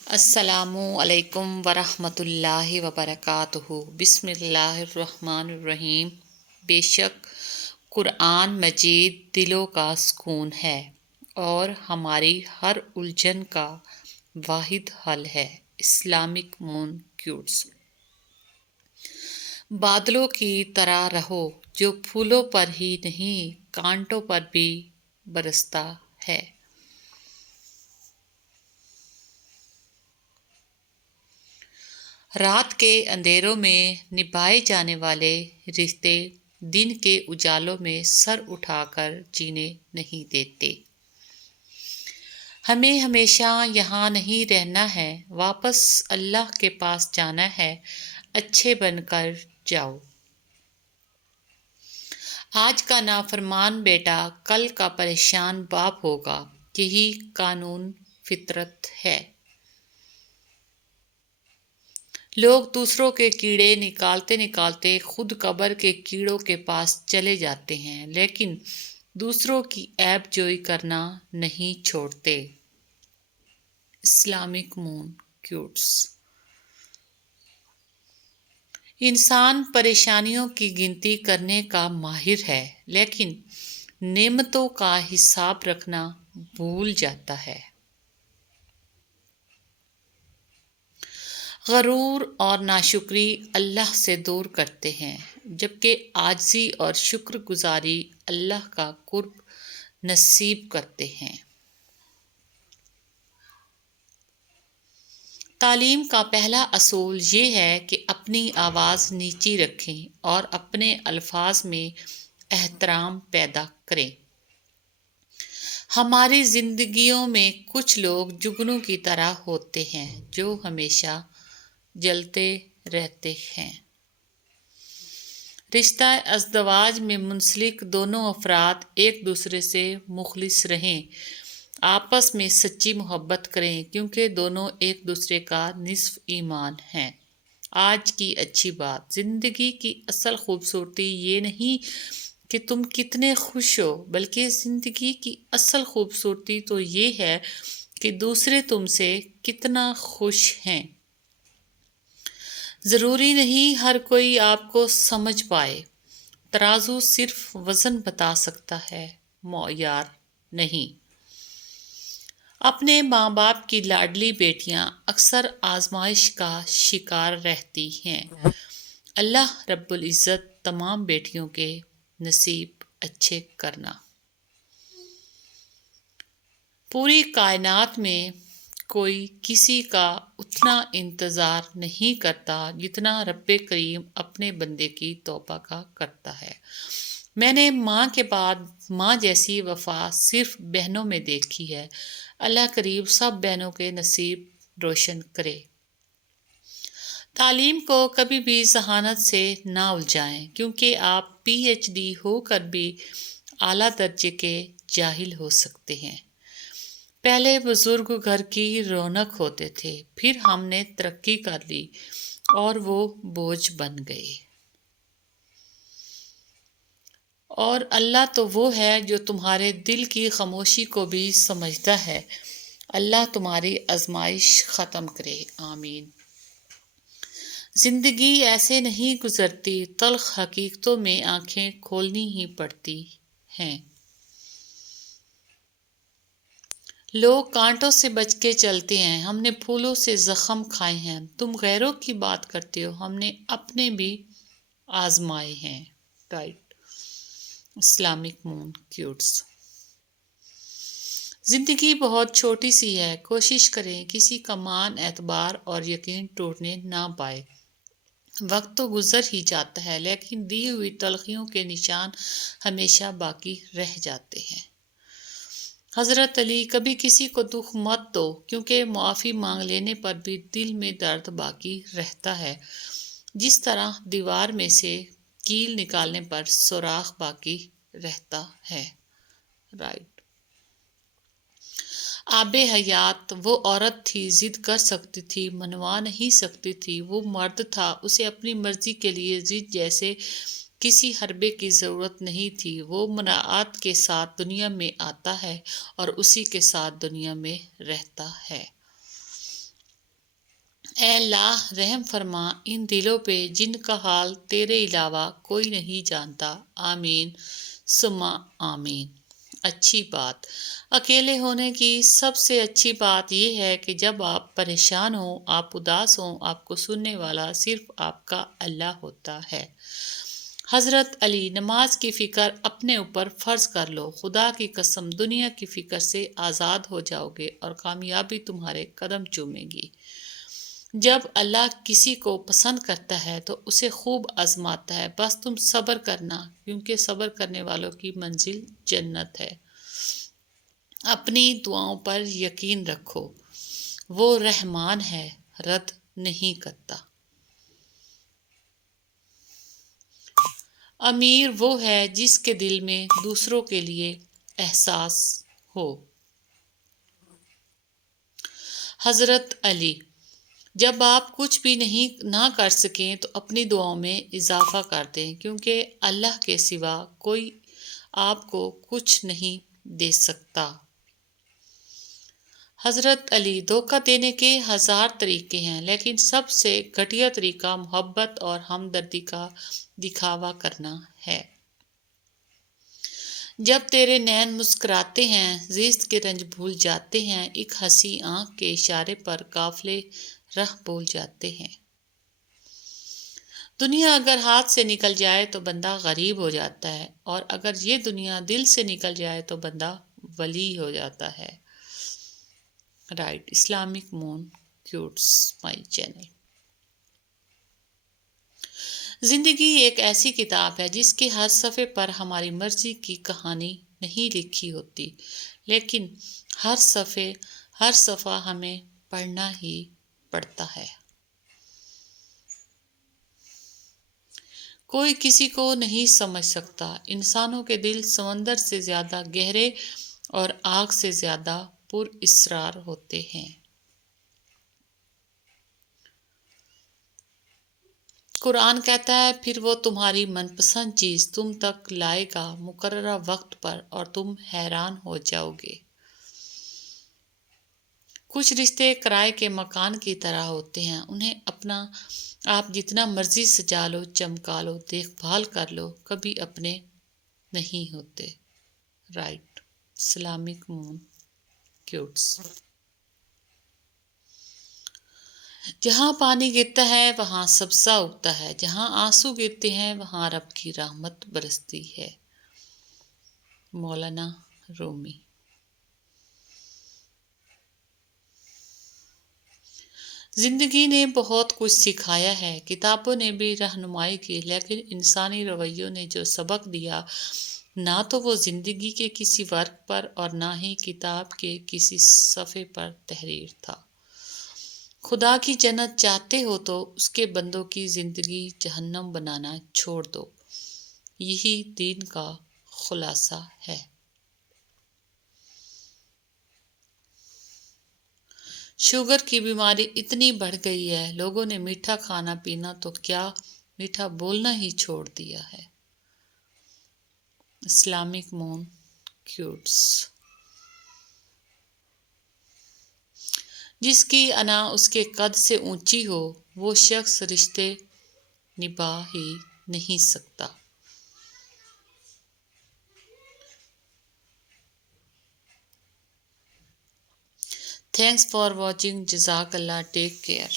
السلام علیکم ورحمۃ اللہ وبرکاتہ۔ بسم اللہ الرحمن الرحیم۔ بے شک قرآن مجید دلوں کا سکون ہے اور ہماری ہر الجھن کا واحد حل ہے۔ Islamic moon کیوٹس۔ بادلوں کی طرح رہو جو پھولوں پر ہی نہیں کانٹوں پر بھی برستا ہے۔ رات کے اندھیروں میں نبھائے جانے والے رشتے دن کے اجالوں میں سر اٹھا کر جینے نہیں دیتے۔ ہمیں ہمیشہ یہاں نہیں رہنا ہے، واپس اللہ کے پاس جانا ہے، اچھے بن کر جاؤ۔ آج کا نافرمان بیٹا کل کا پریشان باپ ہوگا، یہی قانون فطرت ہے۔ لوگ دوسروں کے کیڑے نکالتے نکالتے خود قبر کے کیڑوں کے پاس چلے جاتے ہیں، لیکن دوسروں کی عیب جوئی کرنا نہیں چھوڑتے۔ Islamic moon کیوٹس۔ انسان پریشانیوں کی گنتی کرنے کا ماہر ہے، لیکن نعمتوں کا حساب رکھنا بھول جاتا ہے۔ غرور اور ناشکری اللہ سے دور کرتے ہیں، جبکہ عاجزی اور شکر گزاری اللہ کا قرب نصیب کرتے ہیں۔ تعلیم کا پہلا اصول یہ ہے کہ اپنی آواز نیچی رکھیں اور اپنے الفاظ میں احترام پیدا کریں۔ ہماری زندگیوں میں کچھ لوگ جگنوں کی طرح ہوتے ہیں جو ہمیشہ جلتے رہتے ہیں۔ رشتہ ازدواج میں منسلک دونوں افراد ایک دوسرے سے مخلص رہیں، آپس میں سچی محبت کریں، کیونکہ دونوں ایک دوسرے کا نصف ایمان ہیں۔ آج کی اچھی بات: زندگی کی اصل خوبصورتی یہ نہیں کہ تم کتنے خوش ہو، بلکہ زندگی کی اصل خوبصورتی تو یہ ہے کہ دوسرے تم سے کتنا خوش ہیں۔ ضروری نہیں ہر کوئی آپ کو سمجھ پائے۔ ترازو صرف وزن بتا سکتا ہے، معیار نہیں۔ اپنے ماں باپ کی لاڈلی بیٹیاں اکثر آزمائش کا شکار رہتی ہیں۔ اللہ رب العزت تمام بیٹیوں کے نصیب اچھے کرنا۔ پوری کائنات میں کوئی کسی کا اتنا انتظار نہیں کرتا جتنا رب کریم اپنے بندے کی توبہ کا کرتا ہے۔ میں نے ماں کے بعد ماں جیسی وفا صرف بہنوں میں دیکھی ہے۔ اللہ کریم سب بہنوں کے نصیب روشن کرے۔ تعلیم کو کبھی بھی ذہانت سے نہ الجھائیں، کیونکہ آپ PhD ہو کر بھی اعلیٰ درجے کے جاہل ہو سکتے ہیں۔ پہلے بزرگ گھر کی رونق ہوتے تھے، پھر ہم نے ترقی کر لی اور وہ بوجھ بن گئے۔ اور اللہ تو وہ ہے جو تمہارے دل کی خاموشی کو بھی سمجھتا ہے۔ اللہ تمہاری آزمائش ختم کرے، آمین۔ زندگی ایسے نہیں گزرتی، تلخ حقیقتوں میں آنکھیں کھولنی ہی پڑتی ہیں۔ لوگ کانٹوں سے بچ کے چلتے ہیں، ہم نے پھولوں سے زخم کھائے ہیں۔ تم غیروں کی بات کرتے ہو، ہم نے اپنے بھی آزمائے ہیں۔ رائٹ۔ Islamic moon کیوٹس۔ زندگی بہت چھوٹی سی ہے، کوشش کریں کسی کا مان اعتبار اور یقین ٹوٹنے نہ پائے۔ وقت تو گزر ہی جاتا ہے، لیکن دی ہوئی تلخیوں کے نشان ہمیشہ باقی رہ جاتے ہیں۔ حضرت علی: کبھی کسی کو دکھ مت دو، کیونکہ معافی مانگ لینے پر بھی دل میں درد باقی رہتا ہے، جس طرح دیوار میں سے کیل نکالنے پر سوراخ باقی رہتا ہے۔ رائٹ۔ آب حیات: وہ عورت تھی، ضد کر سکتی تھی، منوا نہیں سکتی تھی۔ وہ مرد تھا، اسے اپنی مرضی کے لیے ضد جیسے کسی حربے کی ضرورت نہیں تھی۔ وہ مراعات کے ساتھ دنیا میں آتا ہے اور اسی کے ساتھ دنیا میں رہتا ہے۔ اے اللہ رحم فرما ان دلوں پہ جن کا حال تیرے علاوہ کوئی نہیں جانتا، آمین ثم آمین۔ اچھی بات، اکیلے ہونے کی سب سے اچھی بات یہ ہے کہ جب آپ پریشان ہوں، آپ اداس ہوں، آپ کو سننے والا صرف آپ کا اللہ ہوتا ہے۔ حضرت علی، نماز کی فکر اپنے اوپر فرض کر لو، خدا کی قسم دنیا کی فکر سے آزاد ہو جاؤ گے اور کامیابی تمہارے قدم چومے گی۔ جب اللہ کسی کو پسند کرتا ہے تو اسے خوب آزماتا ہے، بس تم صبر کرنا، کیونکہ صبر کرنے والوں کی منزل جنت ہے۔ اپنی دعاؤں پر یقین رکھو، وہ رحمان ہے، رد نہیں کرتا۔ امیر وہ ہے جس کے دل میں دوسروں کے لیے احساس ہو۔ حضرت علی، جب آپ کچھ بھی نہ کر سکیں تو اپنی دعاؤں میں اضافہ کر دیں، کیونکہ اللہ کے سوا کوئی آپ کو کچھ نہیں دے سکتا۔ حضرت علی، دھوکہ دینے کے 1000 طریقے ہیں، لیکن سب سے گھٹیا طریقہ محبت اور ہمدردی کا دکھاوا کرنا ہے۔ جب تیرے نین مسکراتے ہیں، زیست کے رنج بھول جاتے ہیں، ایک ہنسی آنکھ کے اشارے پر قافلے راہ بھول جاتے ہیں۔ دنیا اگر ہاتھ سے نکل جائے تو بندہ غریب ہو جاتا ہے، اور اگر یہ دنیا دل سے نکل جائے تو بندہ ولی ہو جاتا ہے۔ Right Islamic moon quotes my channel. زندگی ایک ایسی کتاب ہے جس کے ہر صفحے پر ہماری مرضی کی کہانی نہیں لکھی ہوتی، لیکن ہر صفحہ ہمیں پڑھنا ہی پڑتا ہے۔ کوئی کسی کو نہیں سمجھ سکتا، انسانوں کے دل سمندر سے زیادہ گہرے اور آگ سے زیادہ پر اسرار ہوتے ہیں۔ قرآن کہتا ہے، پھر وہ تمہاری من پسند چیز تم تک لائے گا مقررہ وقت پر اور تم حیران ہو جاؤ گے۔ کچھ رشتے کرائے کے مکان کی طرح ہوتے ہیں، انہیں آپ جتنا مرضی سجا لو، چمکا لو، دیکھ بھال کر لو، کبھی اپنے نہیں ہوتے۔ Right Islamic moon کیوٹس۔ جہاں پانی گرتا ہے وہاں سبزہ اگتا ہے، جہاں آنسو گرتے ہیں وہاں رب کی رحمت برستی ہے۔ مولانا رومی۔ زندگی نے بہت کچھ سکھایا ہے، کتابوں نے بھی رہنمائی کی، لیکن انسانی رویوں نے جو سبق دیا، نہ تو وہ زندگی کے کسی ورق پر اور نہ ہی کتاب کے کسی صفحے پر تحریر تھا۔ خدا کی جنت چاہتے ہو تو اس کے بندوں کی زندگی جہنم بنانا چھوڑ دو، یہی دین کا خلاصہ ہے۔ شوگر کی بیماری اتنی بڑھ گئی ہے، لوگوں نے میٹھا کھانا پینا تو کیا میٹھا بولنا ہی چھوڑ دیا ہے۔ Islamic moon کیوٹس۔ جس کی انا اس کے قد سے اونچی ہو، وہ شخص رشتے نبھا ہی نہیں سکتا۔ تھینکس فار واچنگ، جزاک اللہ، ٹیک کیئر۔